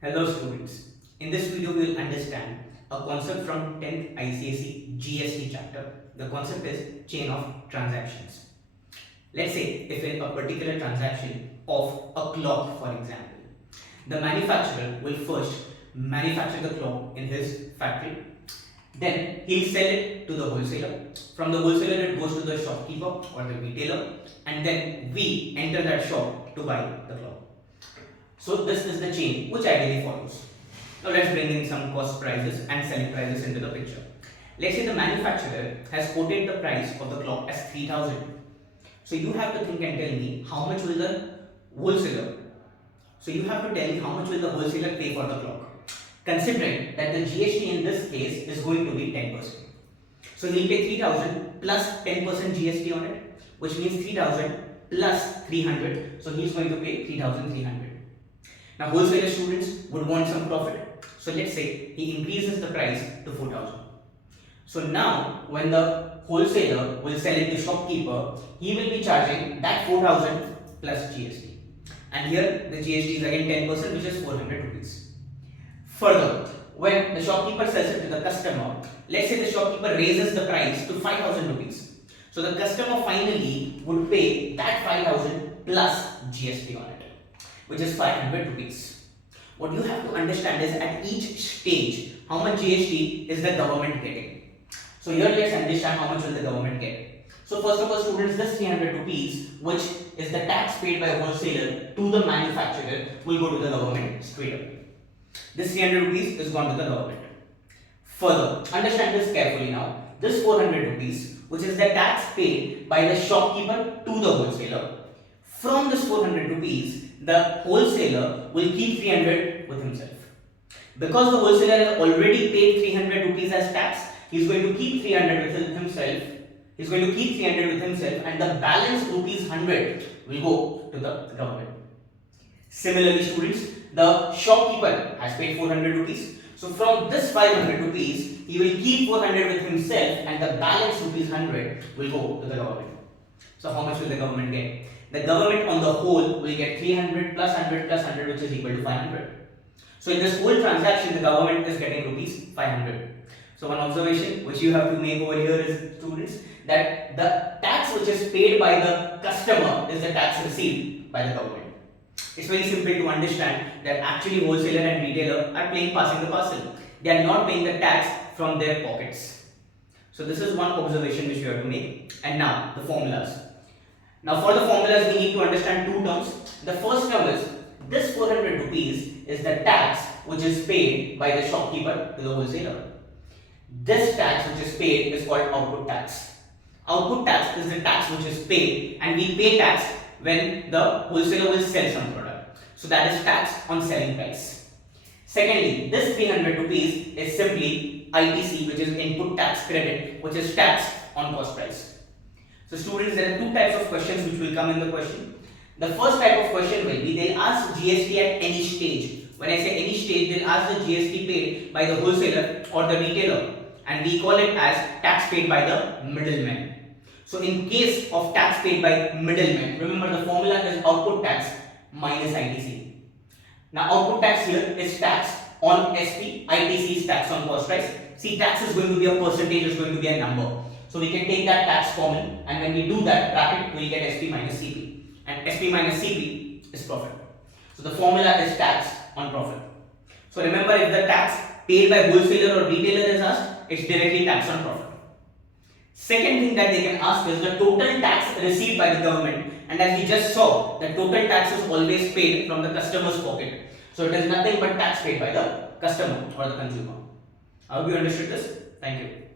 Hello students, in this video we will understand a concept from 10th ICSE GST chapter. The concept is chain of transactions. Let's say if in a particular transaction of a clock, for example, the manufacturer will first manufacture the clock in his factory, then he'll sell it to the wholesaler. From the wholesaler it goes to the shopkeeper or the retailer, and then we enter that shop to buy the clock. So this is the chain which ideally follows. Now let's bring in some cost prices and selling prices into the picture. Let's say the manufacturer has quoted the price of the clock as 3000. So you have to think and tell me how much will the wholesaler. So you have to tell me how much will the wholesaler pay for the clock. Considering that the GST in this case is going to be 10%. So he'll pay 3000 plus 10% GST on it, which means 3000 plus 300. So he's going to pay 3300. Now wholesaler students would want some profit. So let's say he increases the price to 4000. So now when the wholesaler will sell it to shopkeeper, he will be charging that 4000 plus GST. And here the GST is again 10%, which is 400 rupees. Further, when the shopkeeper sells it to the customer, let's say the shopkeeper raises the price to 5000 rupees. So the customer finally would pay that 5000 plus GST on it, which is 500 rupees. What you have to understand is at each stage, how much GST is the government getting. So here let's understand how much will the government get. So first of all students, this 300 rupees, which is the tax paid by a wholesaler to the manufacturer, will go to the government straight away. This 300 rupees is gone to the government. Further, understand this carefully now. This 400 rupees, which is the tax paid by the shopkeeper to the wholesaler, from this 400 rupees, the wholesaler will keep 300 with himself. Because the wholesaler has already paid 300 rupees as tax, he is going to keep 300 with himself. He is going to keep 300 with himself, and the balance rupees 100 will go to the government. Similarly, students, the shopkeeper has paid 400 rupees. So from this 500 rupees, he will keep 400 with himself, and the balance rupees 100 will go to the government. So how much will the government get? The government on the whole will get 300 plus 100 plus 100, which is equal to 500. So in this whole transaction, the government is getting rupees 500. So one observation which you have to make over here is, students, that the tax which is paid by the customer is the tax received by the government. It's very simple to understand that actually wholesaler and retailer are passing the parcel. They are not paying the tax from their pockets. So this is one observation which you have to make. And now the formulas. Now for the formulas we need to understand two terms. The first term is this 400 rupees is the tax which is paid by the shopkeeper to the wholesaler. This tax which is paid is called output tax. Output tax is the tax which is paid, and we pay tax when the wholesaler will sell some product. So that is tax on selling price. Secondly, this 300 rupees is simply ITC, which is input tax credit, which is tax on cost price. So students, there are two types of questions which will come in the question. The first type of question will be, they'll ask GST at any stage. When I say any stage, they'll ask the GST paid by the wholesaler or the retailer, and we call it as tax paid by the middleman. So in case of tax paid by middleman, remember the formula is output tax minus ITC. Now output tax here is tax on SP, ITC is tax on cost price. See, tax is going to be a percentage, is going to be a number. So we can take that tax common, and when we do that bracket, we will get SP minus CP. And SP minus CP is profit. So the formula is tax on profit. So remember, if the tax paid by wholesaler or retailer is asked, it's directly tax on profit. Second thing that they can ask is the total tax received by the government, and as we just saw, the total tax is always paid from the customer's pocket. So it is nothing but tax paid by the customer or the consumer. I hope you understood this. Thank you.